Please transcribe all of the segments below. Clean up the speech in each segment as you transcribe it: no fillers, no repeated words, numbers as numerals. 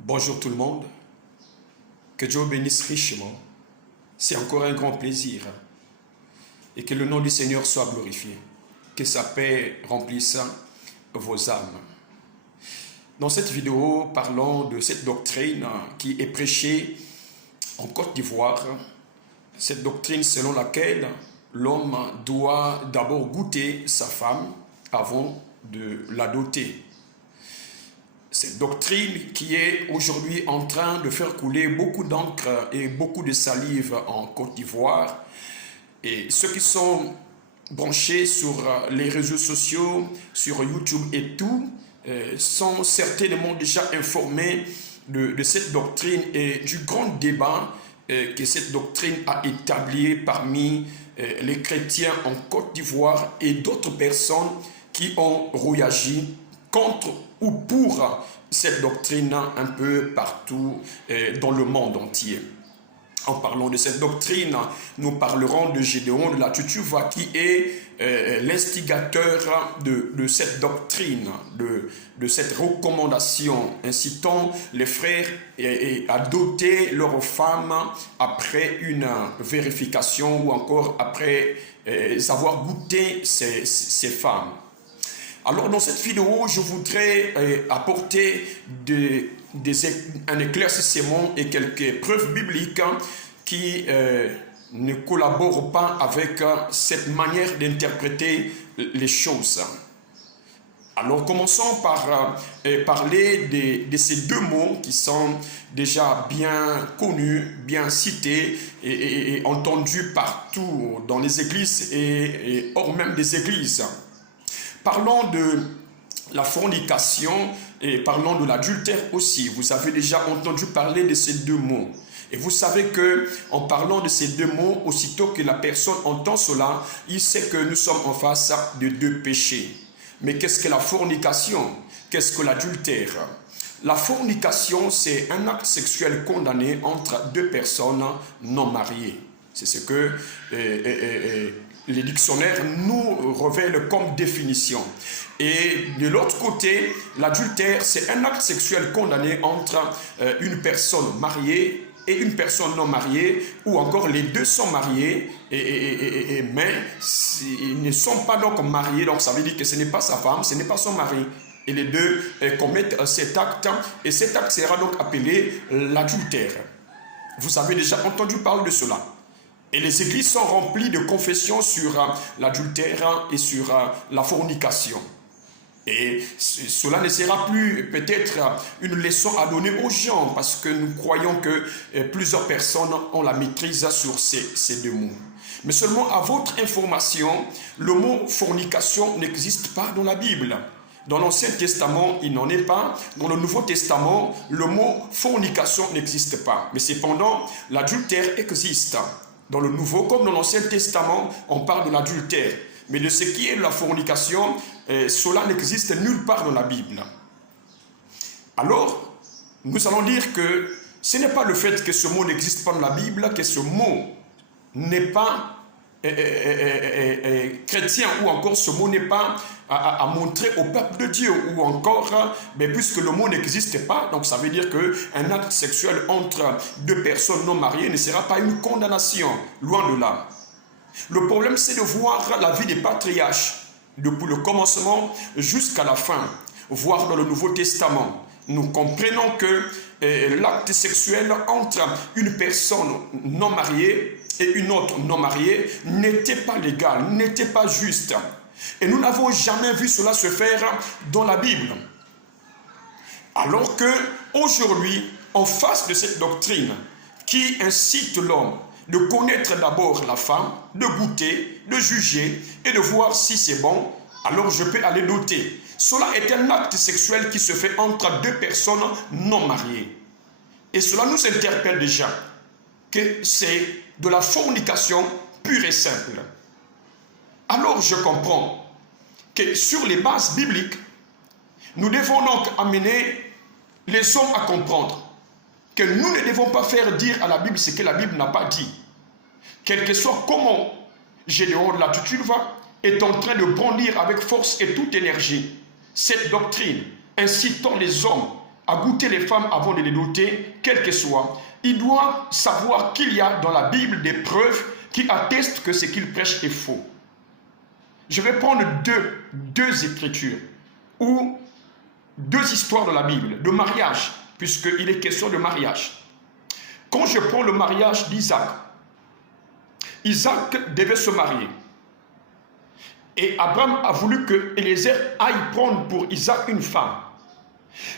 Bonjour tout le monde, que Dieu bénisse richement, c'est encore un grand plaisir et que le nom du Seigneur soit glorifié, que sa paix remplisse vos âmes. Dans cette vidéo, parlons de cette doctrine qui est prêchée en Côte d'Ivoire, cette doctrine selon laquelle l'homme doit d'abord goûter sa femme avant de la doter. Cette doctrine qui est aujourd'hui en train de faire couler beaucoup d'encre et beaucoup de salive en Côte d'Ivoire. Et ceux qui sont branchés sur les réseaux sociaux, sur YouTube et tout, sont certainement déjà informés de cette doctrine et du grand débat que cette doctrine a établi parmi les chrétiens en Côte d'Ivoire et d'autres personnes qui ont réagi contre ou pour cette doctrine un peu partout dans le monde entier. En parlant de cette doctrine, nous parlerons de Gédéon de la Tutuva qui est l'instigateur de cette doctrine, de cette recommandation, incitant les frères à doter leurs femmes après une vérification ou encore après avoir goûté ces femmes. Alors dans cette vidéo, je voudrais apporter un éclaircissement et quelques preuves bibliques qui ne collaborent pas avec cette manière d'interpréter les choses. Alors commençons par parler de ces deux mots qui sont déjà bien connus, bien cités et entendus partout dans les églises et hors même des églises. Parlons de la fornication et parlons de l'adultère aussi. Vous avez déjà entendu parler de ces deux mots. Et vous savez que en parlant de ces deux mots, aussitôt que la personne entend cela, il sait que nous sommes en face de deux péchés. Mais qu'est-ce que la fornication? Qu'est-ce que l'adultère? La fornication, c'est un acte sexuel condamné entre deux personnes non mariées. C'est ce que les dictionnaires nous révèlent comme définition. Et de l'autre côté, l'adultère, c'est un acte sexuel condamné entre une personne mariée et une personne non mariée, ou encore les deux sont mariés, mais ils ne sont pas donc mariés, donc ça veut dire que ce n'est pas sa femme, ce n'est pas son mari. Et les deux commettent cet acte, et cet acte sera donc appelé l'adultère. Vous avez déjà entendu parler de cela. Et les églises sont remplies de confessions sur l'adultère et sur la fornication. Et cela ne sera plus peut-être une leçon à donner aux gens parce que nous croyons que plusieurs personnes ont la maîtrise sur ces deux mots. Mais seulement à votre information, le mot fornication n'existe pas dans la Bible. Dans l'Ancien Testament, il n'en est pas. Dans le Nouveau Testament, le mot fornication n'existe pas. Mais cependant, l'adultère existe. Dans le Nouveau comme dans l'Ancien Testament, on parle de l'adultère. Mais de ce qui est de la fornication, cela n'existe nulle part dans la Bible. Alors, nous allons dire que ce n'est pas le fait que ce mot n'existe pas dans la Bible, que ce mot n'est pas chrétien, ou encore ce mot n'est pas à montrer au peuple de Dieu, ou encore, mais puisque le mot n'existe pas, donc ça veut dire qu'un acte sexuel entre deux personnes non mariées ne sera pas une condamnation, loin de là. Le problème, c'est de voir la vie des patriarches, depuis le commencement jusqu'à la fin, voire dans le Nouveau Testament. Nous comprenons que l'acte sexuel entre une personne non mariée et une autre non mariée n'était pas légal, n'était pas juste. Et nous n'avons jamais vu cela se faire dans la Bible. Alors que aujourd'hui, en face de cette doctrine qui incite l'homme de connaître d'abord la femme, de goûter, de juger et de voir si c'est bon, alors je peux aller doter. Cela est un acte sexuel qui se fait entre deux personnes non mariées. Et cela nous interpelle déjà que c'est de la fornication pure et simple. Alors je comprends que sur les bases bibliques, nous devons donc amener les hommes à comprendre que nous ne devons pas faire dire à la Bible ce que la Bible n'a pas dit. Quel que soit comment Gédéon de la Tutuva est en train de brandir avec force et toute énergie cette doctrine, incitant les hommes à goûter les femmes avant de les doter, quelles qu'elles soient, il doit savoir qu'il y a dans la Bible des preuves qui attestent que ce qu'il prêche est faux. Je vais prendre deux écritures ou deux histoires de la Bible, de mariage, puisqu'il est question de mariage. Quand je prends le mariage d'Isaac, Isaac devait se marier. Et Abraham a voulu que Eliezer aille prendre pour Isaac une femme.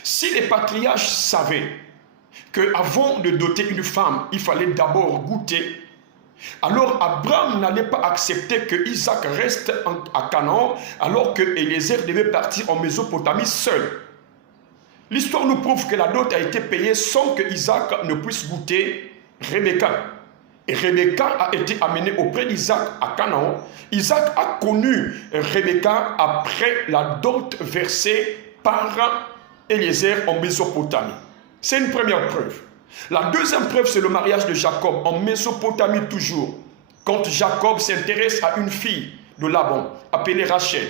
Si les patriarches savaient qu'avant de doter une femme, il fallait d'abord goûter, alors Abraham n'allait pas accepter que Isaac reste à Canaan, alors que Eliezer devait partir en Mésopotamie seul. L'histoire nous prouve que la dot a été payée sans que Isaac ne puisse goûter Rebecca. Et Rebecca a été amenée auprès d'Isaac à Canaan. Isaac a connu Rebecca après la dot versée par Eliezer en Mésopotamie. C'est une première preuve. La deuxième preuve, c'est le mariage de Jacob en Mésopotamie toujours. Quand Jacob s'intéresse à une fille de Laban, appelée Rachel.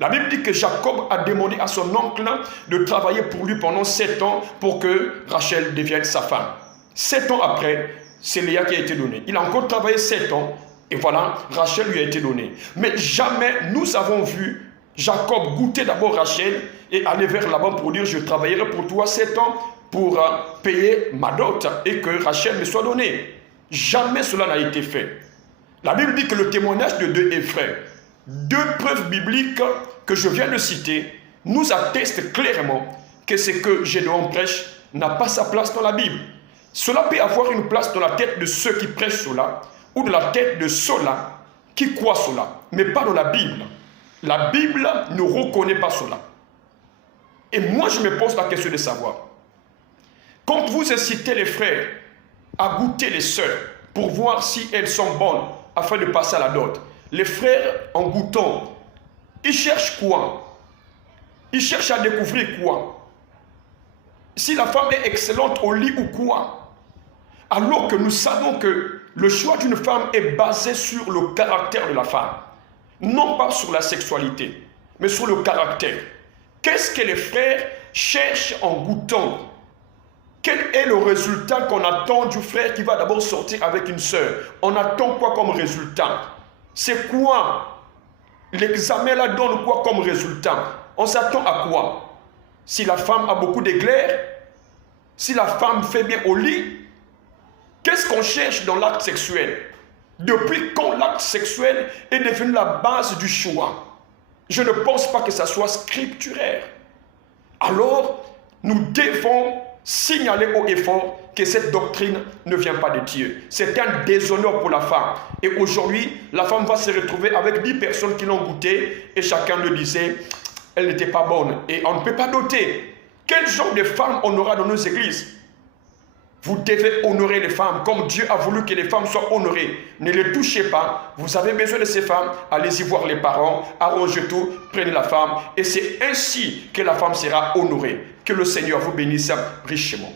La Bible dit que Jacob a demandé à son oncle de travailler pour lui pendant 7 ans pour que Rachel devienne sa femme. 7 ans après, c'est Léa qui a été donnée. Il a encore travaillé 7 ans et voilà, Rachel lui a été donnée. Mais jamais nous avons vu Jacob goûter d'abord Rachel et aller vers Laban pour dire je travaillerai pour toi 7 ans pour payer ma dot et que Rachel me soit donnée. Jamais cela n'a été fait. La Bible dit que le témoignage de deux frères, deux preuves bibliques que je viens de citer, nous attestent clairement que ce que Gédéon prêche n'a pas sa place dans la Bible. Cela peut avoir une place dans la tête de ceux qui prêchent cela ou dans la tête de ceux-là qui croient cela, mais pas dans la Bible. La Bible ne reconnaît pas cela. Et moi, je me pose la question de savoir, quand vous incitez les frères à goûter les sœurs pour voir si elles sont bonnes afin de passer à la dot, les frères, en goûtant, ils cherchent quoi? Ils cherchent à découvrir quoi? Si la femme est excellente au lit ou quoi? Alors que nous savons que le choix d'une femme est basé sur le caractère de la femme. Non pas sur la sexualité, mais sur le caractère. Qu'est-ce que les frères cherchent en goûtant? Quel est le résultat qu'on attend du frère qui va d'abord sortir avec une sœur? On attend quoi comme résultat? C'est quoi? L'examen là donne quoi comme résultat? On s'attend à quoi? Si la femme a beaucoup d'éclairs, si la femme fait bien au lit, qu'est-ce qu'on cherche dans l'acte sexuel? Depuis quand l'acte sexuel est devenu la base du choix? Je ne pense pas que ça soit scripturaire. Alors, nous devons signaler haut et fort que cette doctrine ne vient pas de Dieu. C'est un déshonneur pour la femme. Et aujourd'hui, la femme va se retrouver avec 10 personnes qui l'ont goûté et chacun le disait, elle n'était pas bonne. Et on ne peut pas doter. Quel genre de femme on aura dans nos églises? Vous devez honorer les femmes comme Dieu a voulu que les femmes soient honorées. Ne les touchez pas. Vous avez besoin de ces femmes. Allez-y voir les parents. Arrangez tout. Prenez la femme. Et c'est ainsi que la femme sera honorée. Que le Seigneur vous bénisse richement.